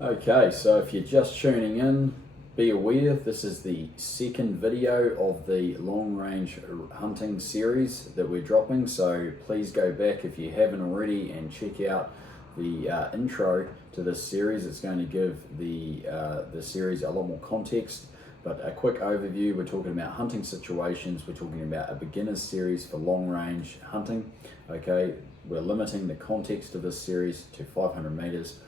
Okay, so if you're just tuning in, be aware this is the second video of the long range hunting series that we're dropping, so please go back if you haven't already and check out the intro to this series. It's going to give the series a lot more context, but a quick overview. We're talking about hunting situations, we're talking about a beginner's series for long range hunting. Okay, we're limiting the context of this series to 500 meters.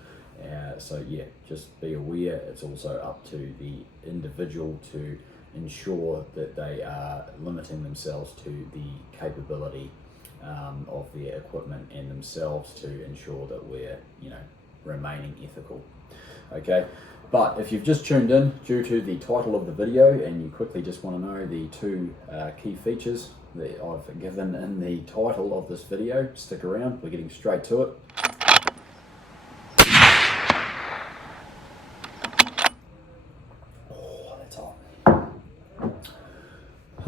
So yeah, just be aware it's also up to the individual to ensure that they are limiting themselves to the capability of their equipment and themselves to ensure that we're, remaining ethical. Okay, but if you've just tuned in due to the title of the video and you quickly just want to know the two key features that I've given in the title of this video, stick around, we're getting straight to it.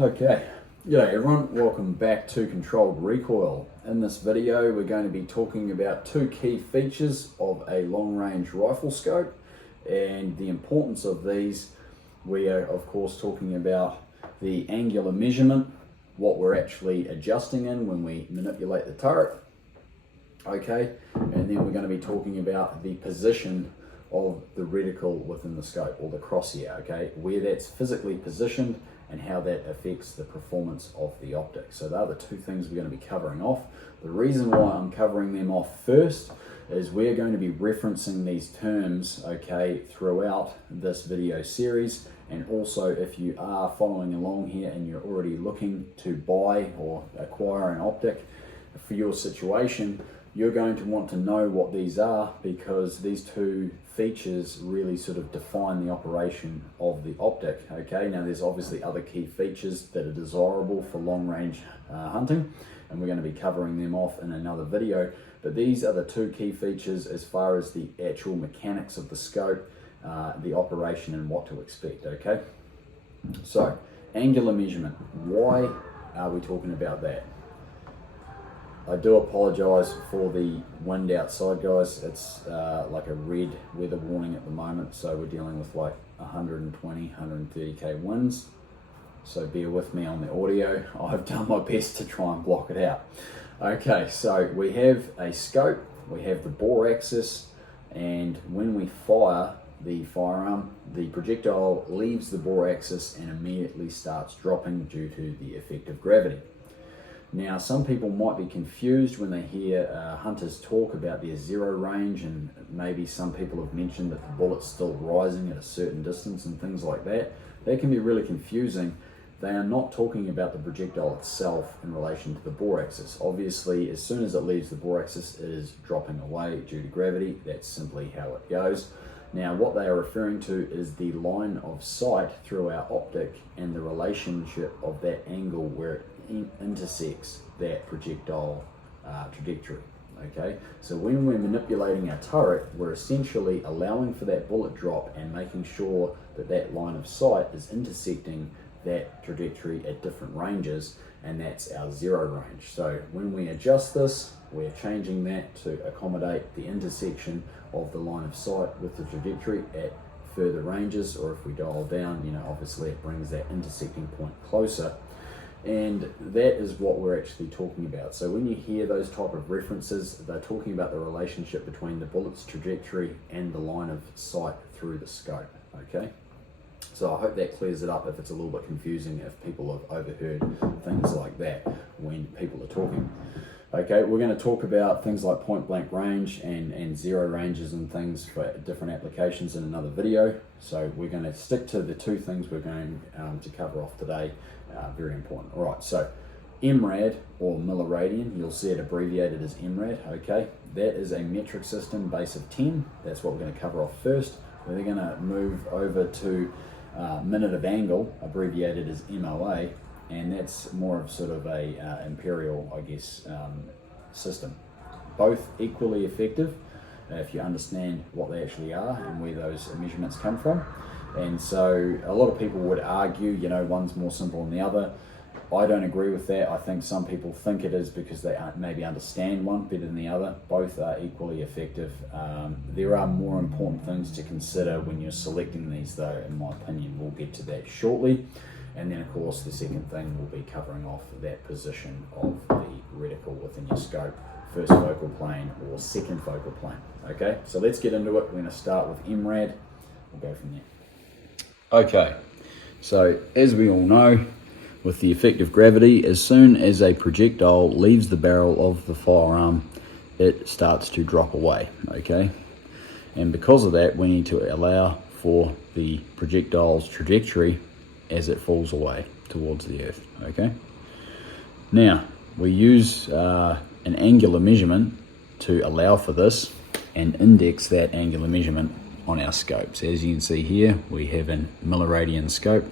Okay, g'day everyone, welcome back to Controlled Recoil. In this video we're going to be talking about two key features of a long range rifle scope and the importance of these. We are of course talking about the angular measurement, what we're actually adjusting in when we manipulate the turret. Okay, and then we're going to be talking about the position of the reticle within the scope, or the crosshair, okay, where that's physically positioned and how that affects the performance of the optic. So they're the two things we're going to be covering off. The reason why I'm covering them off first is we're going to be referencing these terms, okay, throughout this video series. And also if you are following along here and you're already looking to buy or acquire an optic for your situation, you're going to want to know what these are, because these two features really sort of define the operation of the optic. Okay, now there's obviously other key features that are desirable for long range hunting, and we're going to be covering them off in another video, but these are the two key features as far as the actual mechanics of the scope, the operation and what to expect. Okay, so angular measurement, why are we talking about that? I do apologise for the wind outside, guys. It's like a red weather warning at the moment, so we're dealing with like 120, 130k winds. So bear with me on the audio. I've done my best to try and block it out. Okay, so we have a scope, we have the bore axis, and when we fire the firearm, the projectile leaves the bore axis and immediately starts dropping due to the effect of gravity. Now, some people might be confused when they hear hunters talk about their zero range, and maybe some people have mentioned that the bullet's still rising at a certain distance and things like that. That can be really confusing. They are not talking about the projectile itself in relation to the bore axis. Obviously, as soon as it leaves the bore axis, it is dropping away due to gravity. That's simply how it goes. Now, what they are referring to is the line of sight through our optic and the relationship of that angle where it intersects that projectile trajectory. Okay, so when we're manipulating our turret, we're essentially allowing for that bullet drop and making sure that that line of sight is intersecting that trajectory at different ranges, and that's our zero range. So when we adjust this, we're changing that to accommodate the intersection of the line of sight with the trajectory at further ranges, or if we dial down, obviously it brings that intersecting point closer. And that is what we're actually talking about. So when you hear those type of references, they're talking about the relationship between the bullet's trajectory and the line of sight through the scope. Okay, so I hope that clears it up if it's a little bit confusing, if people have overheard things like that when people are talking. Okay, we're going to talk about things like point blank range and zero ranges and things for different applications in another video. So we're going to stick to the two things we're going to cover off today. Very important. All right, so MRAD, or Milliradian, you'll see it abbreviated as MRAD. Okay, that is a metric system base of 10. That's what we're going to cover off first. We're then going to move over to minute of angle, abbreviated as MOA, and that's more of sort of a imperial, I guess, system. Both equally effective if you understand what they actually are and where those measurements come from. And so a lot of people would argue, one's more simple than the other. I don't agree with that. I think some people think it is because they maybe understand one better than the other. Both are equally effective. There are more important things to consider when you're selecting these though, in my opinion. We'll get to that shortly. And then of course the second thing will be covering off that position of the reticle within your scope, first focal plane or second focal plane. Okay, so let's get into it. We're going to start with MRAD. We'll go from there. Okay, so as we all know, with the effect of gravity, as soon as a projectile leaves the barrel of the firearm, it starts to drop away, okay? And because of that, we need to allow for the projectile's trajectory as it falls away towards the earth, okay? Now, we use an angular measurement to allow for this and index that angular measurement on our scopes. As you can see here, we have a Milliradian scope,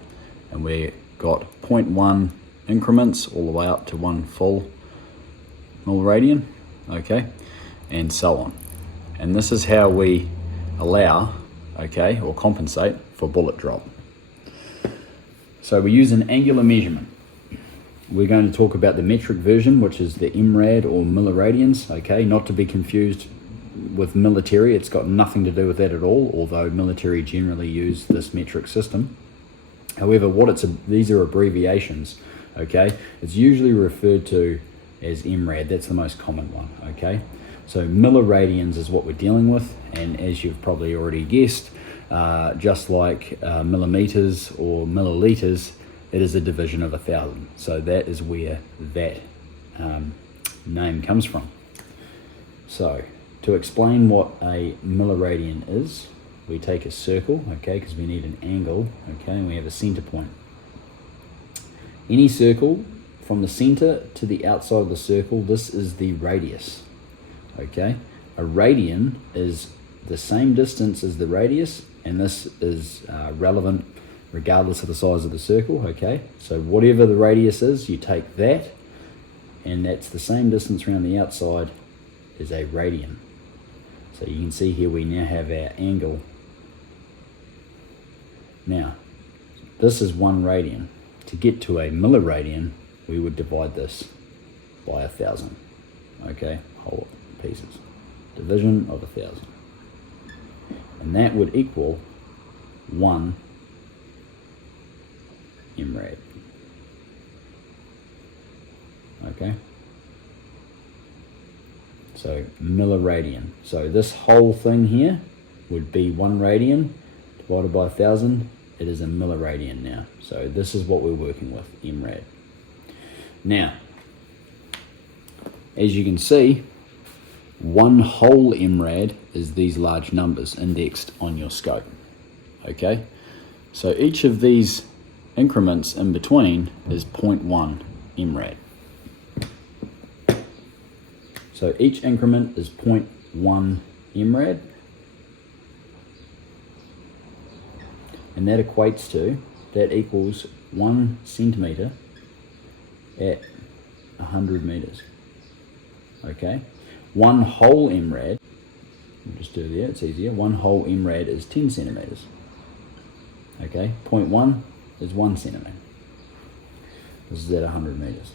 and we've got 0.1 increments all the way up to 1 full Milliradian, okay, and so on. And this is how we allow, okay, or compensate for bullet drop. So we use an angular measurement. We're going to talk about the metric version, which is the MRAD or Milliradians, okay, not to be confused with military. It's got nothing to do with that at all, although military generally use this metric system. However, these are abbreviations, okay? It's usually referred to as MRAD. That's the most common one, okay? So Milliradians is what we're dealing with, and as you've probably already guessed, just like millimeters or milliliters, it is a division of 1,000. So that is where that name comes from. So to explain what a Milliradian is, we take a circle, okay, because we need an angle, okay, and we have a center point. Any circle from the center to the outside of the circle, this is the radius, okay? A radian is the same distance as the radius, and this is relevant regardless of the size of the circle, okay? So whatever the radius is, you take that, and that's the same distance around the outside as a radian. So you can see here we now have our angle. Now, this is 1 radian. To get to a Milliradian, we would divide this by 1,000. Okay, whole pieces. Division of 1,000. And that would equal 1 MRAD. Okay. So Milliradian. So this whole thing here would be 1 radian divided by 1,000. It is a Milliradian now. So this is what we're working with, MRAD. Now, as you can see, 1 whole MRAD is these large numbers indexed on your scope. Okay, so each of these increments in between is 0.1 MRAD. So each increment is 0.1 MRAD, and that equates to, that equals 1 centimeter at 100 meters. Okay, 1 whole MRAD, we'll just do there, it's easier. 1 whole MRAD is 10 centimeters. Okay, 0.1 is 1 centimeter. This is at 100 meters.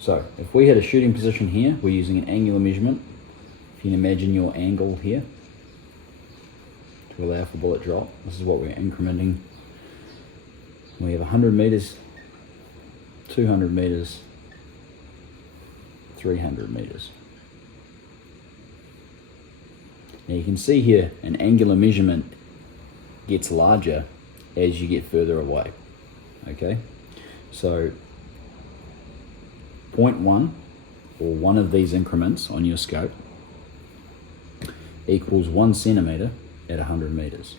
So if we had a shooting position here, we're using an angular measurement. If you can imagine your angle here to allow for bullet drop, this is what we're incrementing. We have 100 meters, 200 meters, 300 meters. Now you can see here an angular measurement gets larger as you get further away. Okay, so 0.1 or one of these increments on your scope equals 1 centimeter at 100 meters,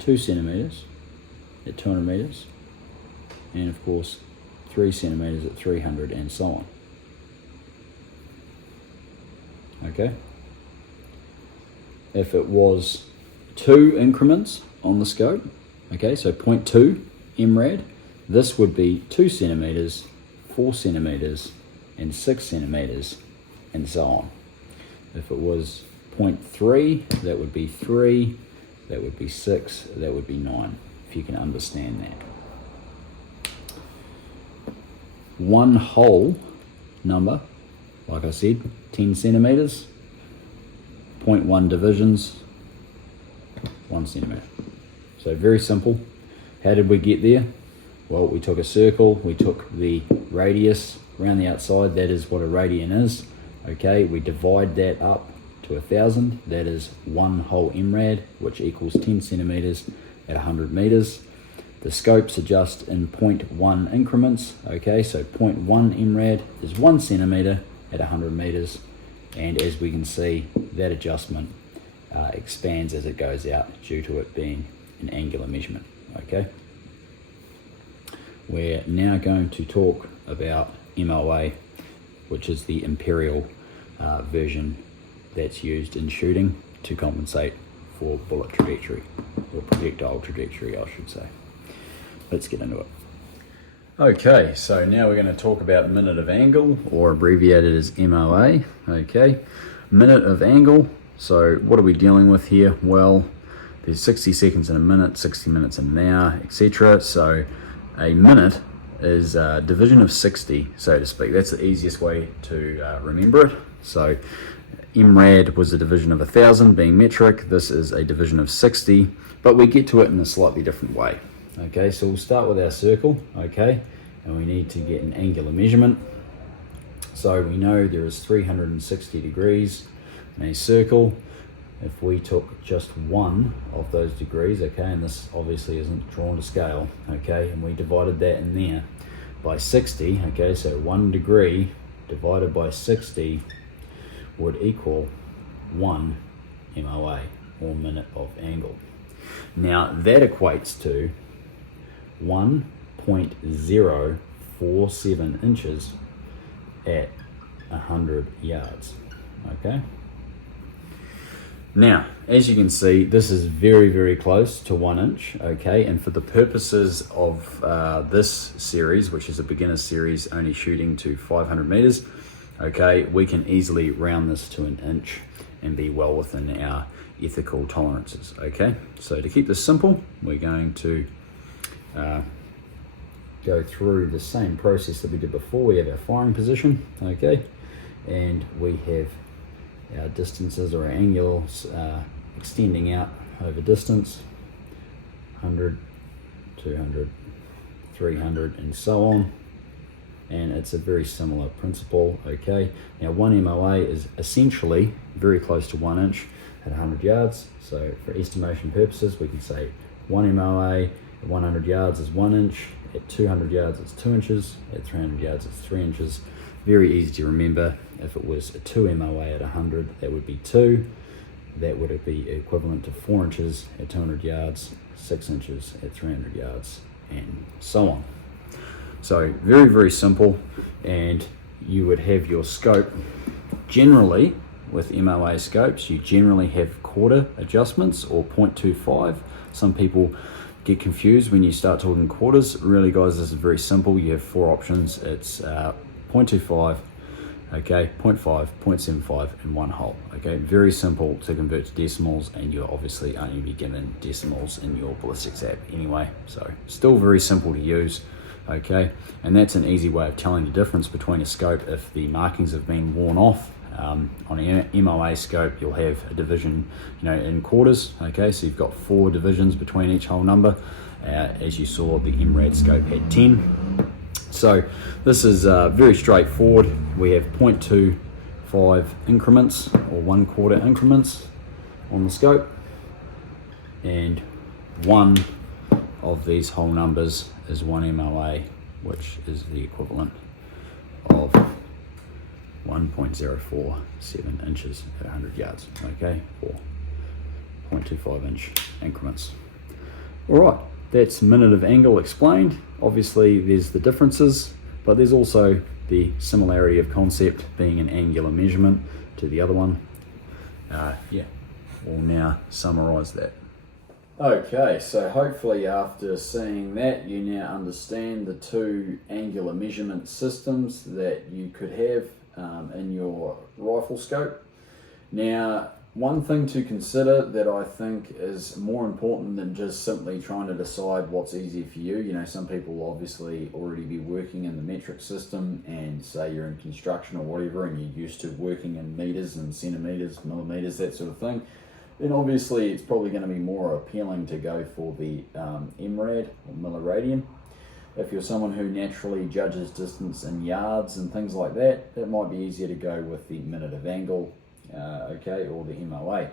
2 centimeters at 200 meters, and of course 3 centimeters at 300, and so on. Okay, if it was 2 increments on the scope, okay, so 0.2 MRAD, this would be 2 centimeters, 4 centimeters, and 6 centimeters, and so on. If it was 0.3, that would be 3, that would be 6, that would be 9. If if you can understand that. One hole number, like I said, 10 centimeters, 0.1 divisions, 1 centimeter. So very simple. How did we get there? Well, we took a circle, we took the radius around the outside, that is what a radian is. Okay, we divide that up to 1,000, that is one whole MRAD, which equals 10 centimeters at 100 meters. The scopes adjust in 0.1 increments. Okay, so 0.1 MRAD is 1 centimeter at 100 meters, and as we can see, that adjustment expands as it goes out due to it being an angular measurement. Okay, we're now going to talk about MOA, which is the imperial version that's used in shooting to compensate for bullet trajectory, or projectile trajectory, I should say. Let's get into it. Okay, so now we're going to talk about minute of angle, or abbreviated as MOA. Okay, minute of angle. So what are we dealing with here? Well, there's 60 seconds in a minute, 60 minutes in an hour, etc. So a minute is a division of 60, so to speak. That's the easiest way to remember it. So MRAD was a division of 1,000 being metric. This is a division of 60, but we get to it in a slightly different way. Okay, so we'll start with our circle, okay, and we need to get an angular measurement. So we know there is 360 degrees in a circle. If we took just one of those degrees, okay, and this obviously isn't drawn to scale, okay, and we divided that in there by 60, okay, so 1 degree divided by 60 would equal 1 MOA, or minute of angle. Now that equates to 1.047 inches at 100 yards, okay? Now, as you can see, this is very, very close to 1 inch, okay? And for the purposes of this series, which is a beginner series only shooting to 500 meters, okay, we can easily round this to 1 inch and be well within our ethical tolerances, okay? So to keep this simple, we're going to go through the same process that we did before. We have our firing position, okay? And we have our distances, or our angles, extending out over distance, 100, 200, 300, and so on. And it's a very similar principle, okay? Now 1 MOA is essentially very close to 1 inch at 100 yards. So for estimation purposes, we can say 1 MOA at 100 yards is 1 inch, at 200 yards it's 2 inches, at 300 yards it's 3 inches. Very easy to remember. If it was a 2 MOA at 100, that would be 2. That would be equivalent to 4 inches at 200 yards, 6 inches at 300 yards, and so on. So very, very simple. And you would have your scope. Generally, with MOA scopes, you generally have quarter adjustments, or 0.25. Some people get confused when you start talking quarters. Really, guys, this is very simple. You have 4 options. It's 0.25, okay, 0.5, 0.75, and 1 whole. Okay, very simple to convert to decimals, and you're obviously only be given decimals in your ballistics app anyway. So still very simple to use. Okay, and that's an easy way of telling the difference between a scope if the markings have been worn off. On an MOA scope, you'll have a division, in quarters. Okay, so you've got 4 divisions between each whole number. As you saw, the MRAD scope had 10. So this is very straightforward. We have 0.25 increments, or 1/4 increments on the scope, and one of these whole numbers is 1 MOA, which is the equivalent of 1.047 inches at 100 yards, okay, or 0.25 inch increments. All right, that's minute of angle explained. Obviously there's the differences, but there's also the similarity of concept, being an angular measurement to the other one. We'll now summarize that. Okay, so hopefully after seeing that, you now understand the 2 angular measurement systems that you could have in your rifle scope. Now, one thing to consider that I think is more important than just simply trying to decide what's easy for you. You know, some people will obviously already be working in the metric system, and say you're in construction or whatever, and you're used to working in meters and centimeters, millimeters, that sort of thing. Then obviously it's probably going to be more appealing to go for the MRAD or Milliradian. If you're someone who naturally judges distance in yards and things like that, it might be easier to go with the minute of angle, okay, or the MOA.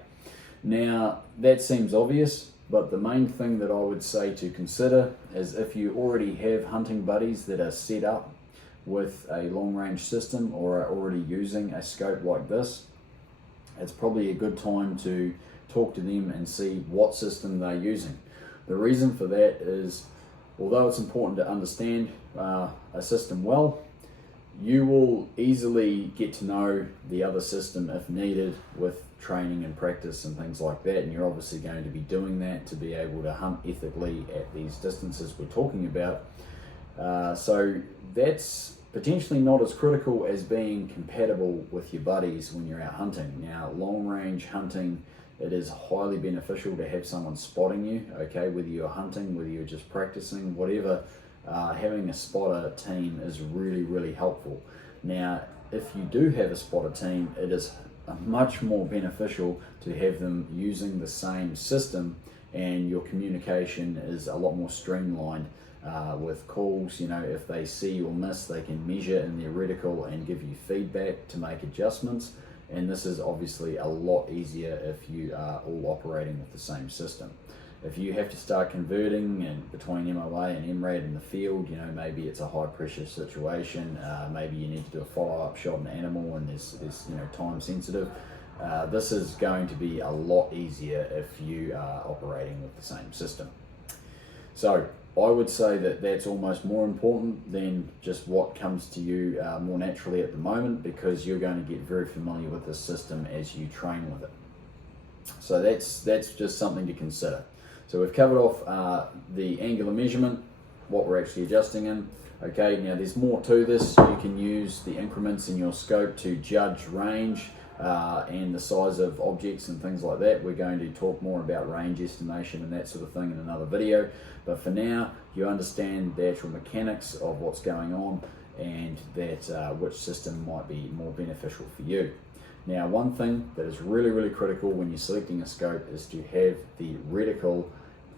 Now, that seems obvious, but the main thing that I would say to consider is if you already have hunting buddies that are set up with a long-range system or are already using a scope like this, it's probably a good time to talk to them and see what system they're using. The reason for that is, although it's important to understand a system well, you will easily get to know the other system if needed with training and practice and things like that, and you're obviously going to be doing that to be able to hunt ethically at these distances we're talking about. So that's potentially not as critical as being compatible with your buddies when you're out hunting. Now, long range hunting, it is highly beneficial to have someone spotting you, okay, whether you're hunting, whether you're just practicing, whatever. Having a spotter team is really, really helpful. Now, if you do have a spotter team, it is much more beneficial to have them using the same system, and your communication is a lot more streamlined with calls. You know, if they see or miss, they can measure in their reticle and give you feedback to make adjustments. And this is obviously a lot easier if you are all operating with the same system. If you have to start converting and between MOA and MRAD in the field, you know, maybe it's a high pressure situation, maybe you need to do a follow-up shot on an animal and there's you know, time sensitive. This is going to be a lot easier if you are operating with the same system. So I would say that that's almost more important than just what comes to you more naturally at the moment, because you're going to get very familiar with this system as you train with it. So that's just something to consider. So we've covered off the angular measurement, what we're actually adjusting in. Okay, now there's more to this. You can use the increments in your scope to judge range and the size of objects and things like that. We're going to talk more about range estimation and that sort of thing in another video. But for now, you understand the actual mechanics of what's going on and that which system might be more beneficial for you. Now, one thing that is really, really critical when you're selecting a scope is to have the reticle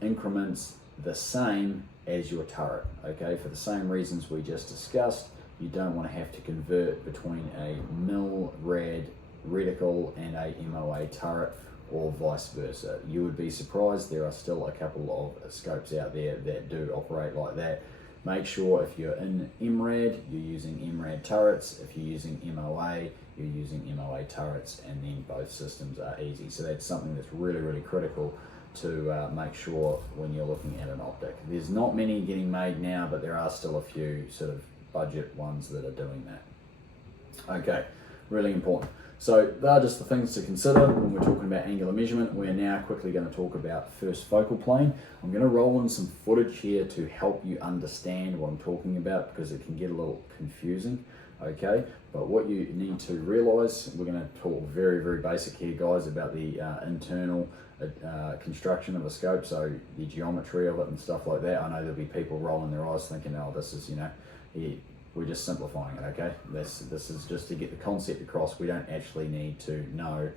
increments the same as your turret, okay? For the same reasons we just discussed, you don't want to have to convert between a MRAD reticle and a MOA turret, or vice versa. You would be surprised, there are still a couple of scopes out there that do operate like that. Make sure if you're in MRAD, you're using MRAD turrets. If you're using MOA, you're using MOA turrets, and then both systems are easy. So that's something that's really, really critical to make sure when you're looking at an optic. There's not many getting made now, but there are still a few sort of budget ones that are doing that. Okay, really important. So they're just the things to consider when we're talking about angular measurement. We're now quickly going to talk about first focal plane. I'm going to roll in some footage here to help you understand what I'm talking about, because it can get a little confusing, okay? But what you need to realize, we're going to talk very, very basic here, guys, about the internal construction of a scope, so the geometry of it and stuff like that. I know there'll be people rolling their eyes thinking, oh, this is, you know, we're just simplifying it, okay? This is just to get the concept across. We don't actually need to know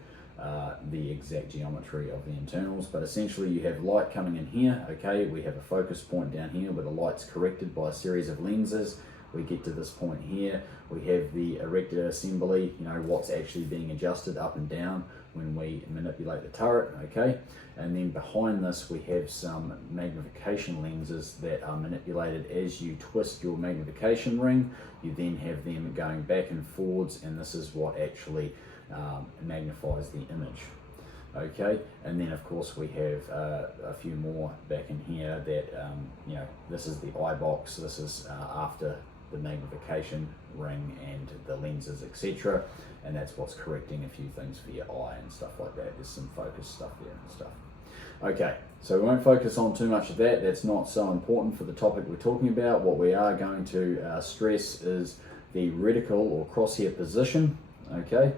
the exact geometry of the internals, but essentially you have light coming in here, okay? We have a focus point down here where the light's corrected by a series of lenses. We get to this point here, we have the erector assembly, you know, what's actually being adjusted up and down when we manipulate the turret, okay? And then behind this we have some magnification lenses that are manipulated as you twist your magnification ring. You then have them going back and forwards, and this is what actually magnifies the image. Okay, and then of course we have a few more back in here that, you know, this is the eye box, this is after the magnification ring and the lenses, etc. And that's what's correcting a few things for your eye and stuff like that. There's some focus stuff there and stuff. Okay, so we won't focus on too much of that. That's not so important for the topic we're talking about. What we are going to stress is the reticle or crosshair position, okay?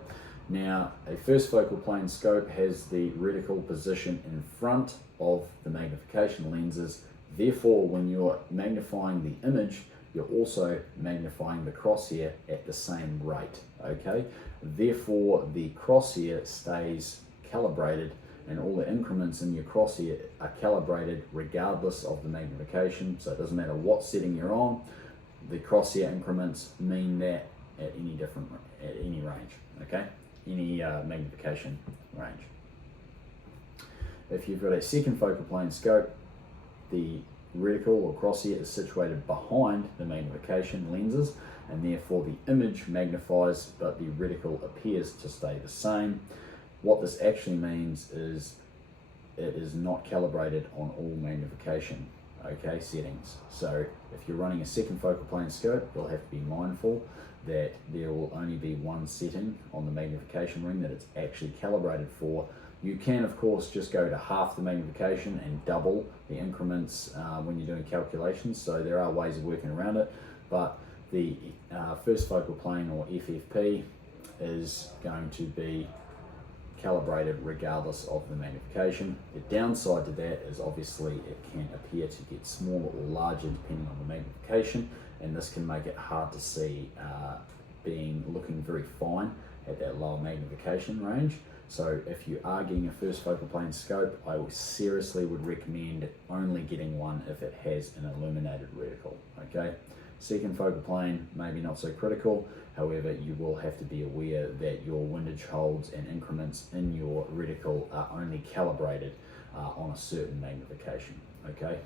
Now, a first focal plane scope has the reticle position in front of the magnification lenses. Therefore, when you're magnifying the image, you're also magnifying the crosshair at the same rate, okay? Therefore, the crosshair stays calibrated, and all the increments in your crosshair are calibrated regardless of the magnification. So it doesn't matter what setting you're on, the crosshair increments mean that at any range, okay? Any magnification range. If you've got a second focal plane scope, the reticle or crosshair is situated behind the magnification lenses, and therefore the image magnifies but the reticle appears to stay the same. What this actually means is it is not calibrated on all magnification settings. So if you're running a second focal plane scope, you'll have to be mindful that there will only be one setting on the magnification ring that it's actually calibrated for. You can, of course, just go to half the magnification and double the increments when you're doing calculations. So there are ways of working around it, but the first focal plane, or FFP, is going to be calibrated regardless of the magnification. The downside to that is obviously it can appear to get smaller or larger depending on the magnification, and this can make it hard to see looking very fine at that lower magnification range. So if you are getting a first focal plane scope, I seriously would recommend only getting one if it has an illuminated reticle, okay? Second focal plane, maybe not so critical. However, you will have to be aware that your windage holds and increments in your reticle are only calibrated on a certain magnification, okay?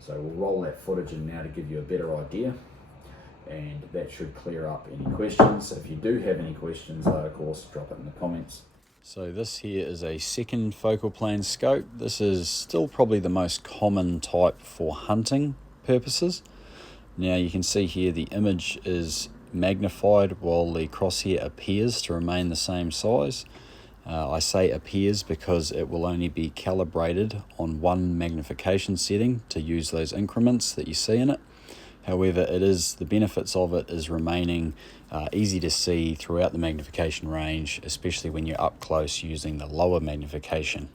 So we'll roll that footage in now to give you a better idea, and that should clear up any questions. If you do have any questions, of course, drop it in the comments. So this here is a second focal plane scope. This is still probably the most common type for hunting purposes. Now you can see here the image is magnified while the crosshair appears to remain the same size. I say appears because it will only be calibrated on one magnification setting to use those increments that you see in it. However, the benefits of it is remaining easy to see throughout the magnification range, especially when you're up close using the lower magnification.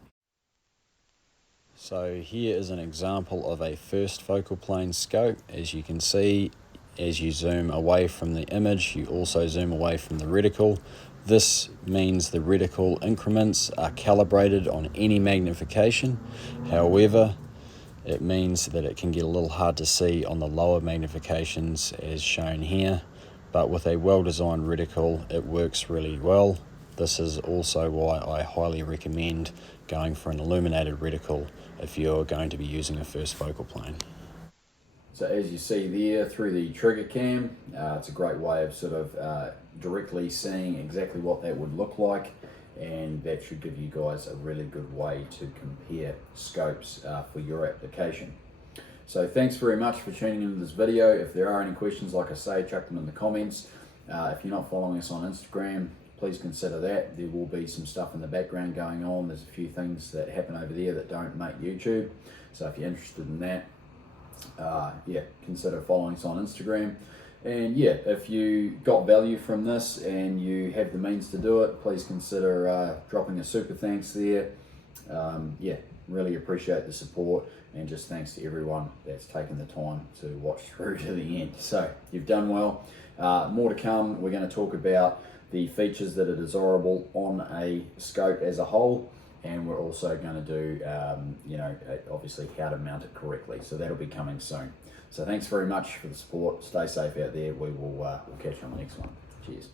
So here is an example of a first focal plane scope. As you can see, as you zoom away from the image, you also zoom away from the reticle. This means the reticle increments are calibrated on any magnification. However, it means that it can get a little hard to see on the lower magnifications as shown here, but with a well-designed reticle it works really well. This is also why I highly recommend going for an illuminated reticle if you're going to be using a first focal plane. So as you see there through the trigger cam, it's a great way of sort of directly seeing exactly what that would look like, and that should give you guys a really good way to compare scopes for your application. So thanks very much for tuning into this video. If there are any questions, like I say, chuck them in the comments. If you're not following us on Instagram, please consider that. There will be some stuff in the background going on. There's a few things that happen over there that don't make YouTube. So if you're interested in that, consider following us on Instagram. And if you got value from this and you have the means to do it, please consider dropping a super thanks there. Really appreciate the support, and just thanks to everyone that's taken the time to watch through to the end. So you've done well. More to come. We're going to talk about the features that are desirable on a scope as a whole, and we're also going to do obviously how to mount it correctly. So that'll be coming soon. So thanks very much for the support. Stay safe out there. We'll catch you on the next one. Cheers.